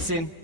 Listen.